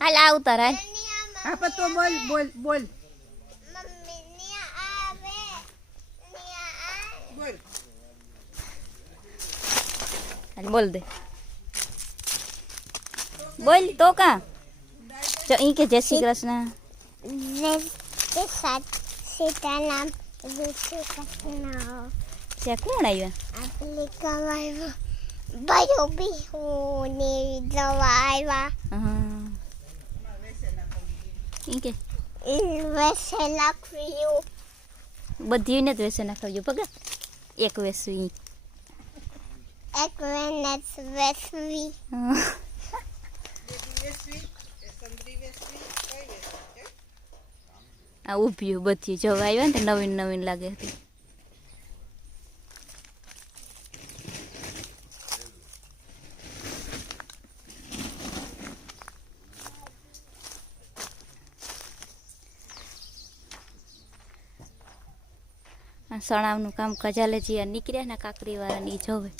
હાલ આવતા રાય હા પણ તો બોલ બોલ બોલ. બોલ. દે. બોલ તો કા? જો ઈ કે જય શ્રી કૃષ્ણ. સીતારામ શ્રી કૃષ્ણ ત્યાં કોણ આવ્યા? આપણે કમાયો બયો બિહુની દવા આવ્યા હા ઈ કે? વેસે નાખવ્યું બધી ને જ વેસે નાખાવજો પગા એક વેસવી એક વેનસ વેસવી. આ ઊભી બધી જવા આવ્યા ને નવીન નવીન લાગે હતી આ સણાવનું કામ કજાલે જે આ નીકળ્યા ને કાકરી વાળાની ઈ જોવે.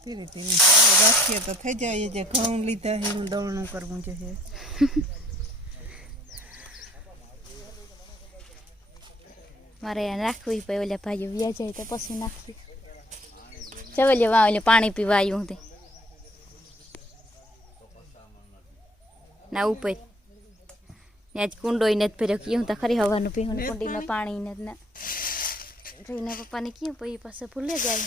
ધીરે ધીરે રાખીએ તો થઈ જાય જે ઘઉં લીધા છે હું દવણું કરવું છે મારે નાખવી પછી ઓલા ભાઈઓ વ્યા જાય તો પછી નાખવી ચવલે વા ઓલે પાણી પીવા આવ્યું તે. ના ઉપર. આજ કુંડો ને જ ભર્યો કયું તો ખરી હવાનું પીવું કુંડીમાં પાણી ને જ ના. જઈને પપ્પાને કયું પછી પાસે ભૂલે જાય.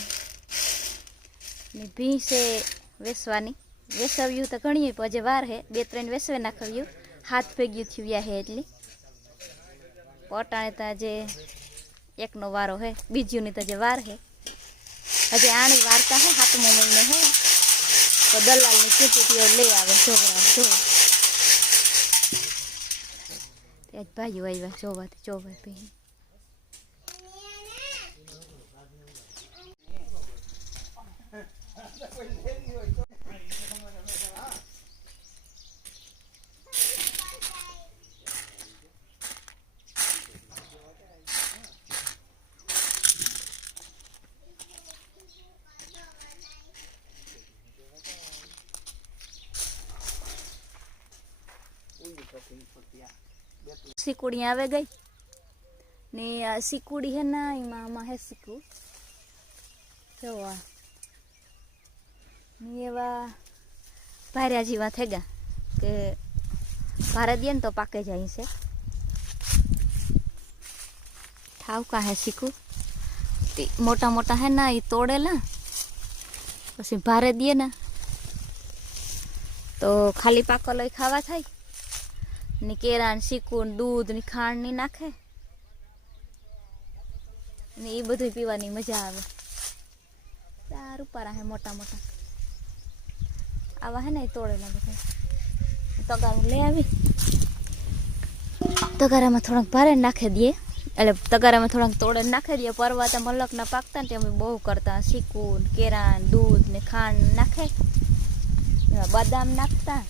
ને ભીંસે વેસવાની. વેસાવ્યું તો ઘણી પછી વાર હે. બે ત્રણ વેસવે નાખાવ્યું. હાથ ભેગ્યું થયું હે એટલી. પટાણે તો આજે એકનો વારો હે. બીજુંની તો જે વાર હે. હજી આણી વાર્તા હે હાથમો મહિનો હે. તો દલાલની ચીટીઓ લઈ આવે છોકરા જો તે જ ભાઈઓ આવ્યા જોવાથી જોવા પી સિકુડી આવે ગઈ ને આ સિકુડી હે ના એમાં આમાં હે સિકુ જો આ એવા ભાર્યા જેવા થઈ ગયા કે ભારે દે ને તો પાકે જાય છે ઠાવકા હે સિકુ તે મોટા મોટા હે ના એ તોડેલા પછી ભારે દે ને તો ખાલી પાકો લઈ ખાવા થાય ને કેળા ને શીકુ ને દૂધ ને ખાંડની નાખે ને એ બધું પીવાની મજા આવે. સારું પારા હે મોટા મોટા. આવા હે ને એ તોડેલા બધા. તગારું લઈ આવી. તગારામાં થોડાક ભારે નાખી દઈએ. એટલે તગારામાં થોડાક તોડે નાખી દઈએ. પરવા તો મલકના પાકતા ને અમે બહુ કરતા. શીકુ ને દૂધ ને ખાંડ નાખે. બદામ નાખતા.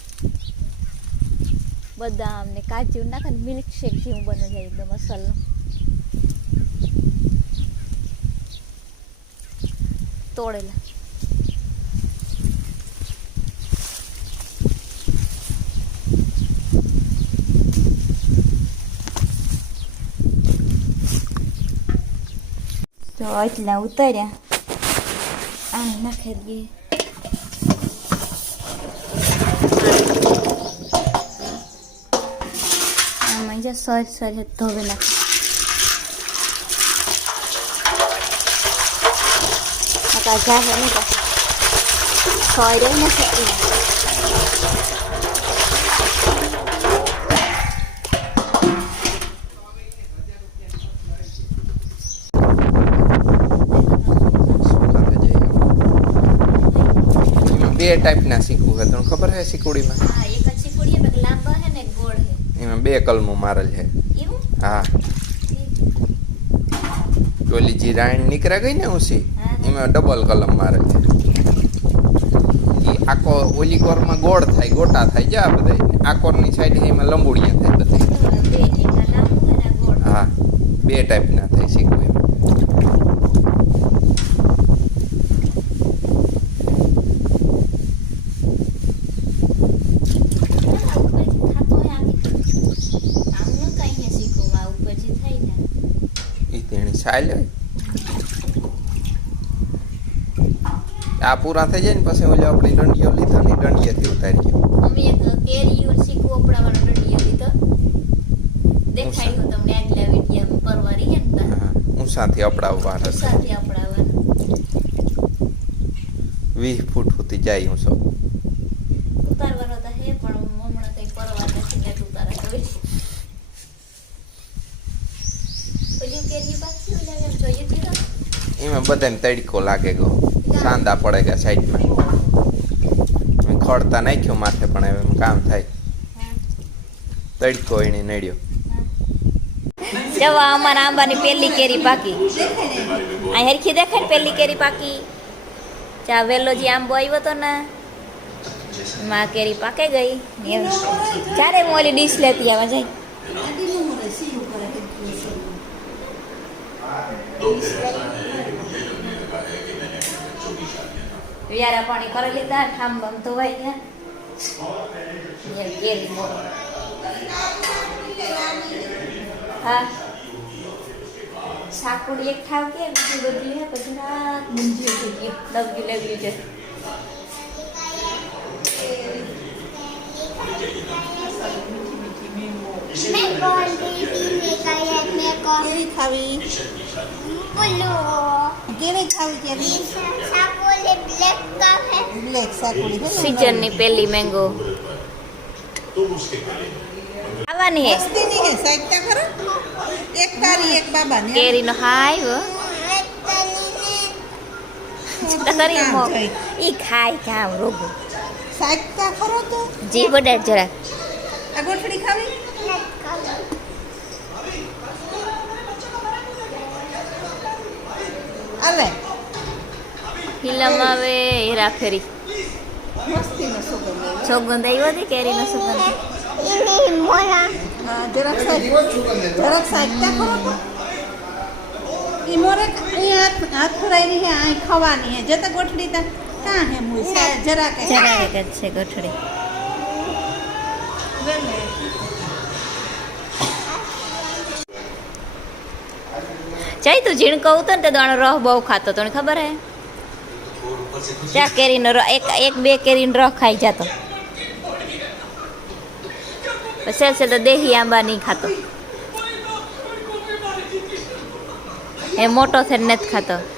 બદામ ને કાજુ નાખે ને મિલ્ક શેક જેવું બને જાય એકદમ અસલનું તોડેલા. તો એટલા ઉતાર્યા. આને નાખી દઈએ. આમાં જે સર સર ધોવે નાખે જાહે નહીં રહી નથી બે ટાઈપના છે. તને ખબર હા એક જ શીકુડી હે લાંબા હે ને એક ગોળ હે એમાં બે કલમો મારેલ છે. હા. ઓલી જે રાયણ નીકળ્યા ગઈ ને ઉસી એમાં ડબલ કલમ મારે છે. એ આખો ઓલી કોરમાં ગોળ થાય ગોટા થાય જા બધા આ કોરની સાઈડ એમાં લંબુડિયા થાય બધા હા બે ટાઈપના થાય શીખવું એમ ના, ઉપરથી થાતો હે આથી. આમનું કાંઈ હે શીખવું, આ ઉપરથી થાય ને. હોય. આ પૂરા થઈ જાય ને પછી ઓલો આપણી દંડીઓ લીધો ને દંડીએથી ઉતારી અમે એક કેરીયું શીખવું ઉપડાવાનો દંડિયો લીધો. દેખાડ્યું તમને આગલા વિડીયામાં પરવારી હે ને તા. હા ઊંસાથી અપડાવવા રસ્તે વીસ ફૂટ સુધી જાય ઊંસો ઉતારવાનો તો હે પણ હમણાં કઈ પરવા નથી એટલે ઉતારા તો હોય. ઓલી કેરી પાછી ઓલા એમ જોઈએ હતી તો? એમાં બધાને તડકો લાગે ગયો સાંદા પડે ગયા સાઈડમાં. ખડતા નાખ્યું માથે પણ હવે કામ થાય. તડકો એને નડ્યો. જવા અમારા આંબાની પેલી કેરી પાકી. આ હેરખી દેખાય ને પેલી કેરી પાકી? ચા વેલો જે આંબો આવ્યો તો ને માં કેરી પાકે ગઈ. એમ. ચારે હું ઓલી ડીશ લેતી આવા જાય. વ્યારા પાણી કરી લીધા ઠામ બમ ધોવાઈ ગયા કેરી હા. સાકુડી એક ઠાવ કે બીજી બધી હે પછી રાત મૂંઝી થઈ ગઈ ડબ્યું લેવ્યું છે. મેં કોલ દીધી મેં yet મેં કેવી ખાવી. હે ને? સીઝનની પહેલી મેંગો આવવાની હે? મસ્તીની હે સાઈડતા કરો એક તારી એક બાબાને કેરીનો હાય વ તારી કરી મો. ઈ ખાય કામ રોગો. સાઈડતા કરો તો? જી બડાડ જરાક. આ ગોઠડી ખાવી? અલે ફિલ્મ આવે હેરા ફેરી સોગંદ આવ્યો હતી કેરીનો સુગંધ? જરાક જરાક સાઈડતા ખરો મોરે અહીંયા હાથ હાથ ફરાયેલી હે આ ખવાની હે જતા ગોઠડી તા કાં હે મુઈ સા- જરાક. હે. જરા એક છે ગઠડી. જઈ તું ઝીણકો ઉતો ને તે દાણો રહ બહુ ખાતો તને ખબર હે? ચા કેરીનો રહ, એક એક બે કેરીનો રહ ખાઈ જતો. સેલ સેલ તો દેહી આંબા નહીં ખાતો. એ મોટો થઈને નથી ખાતો.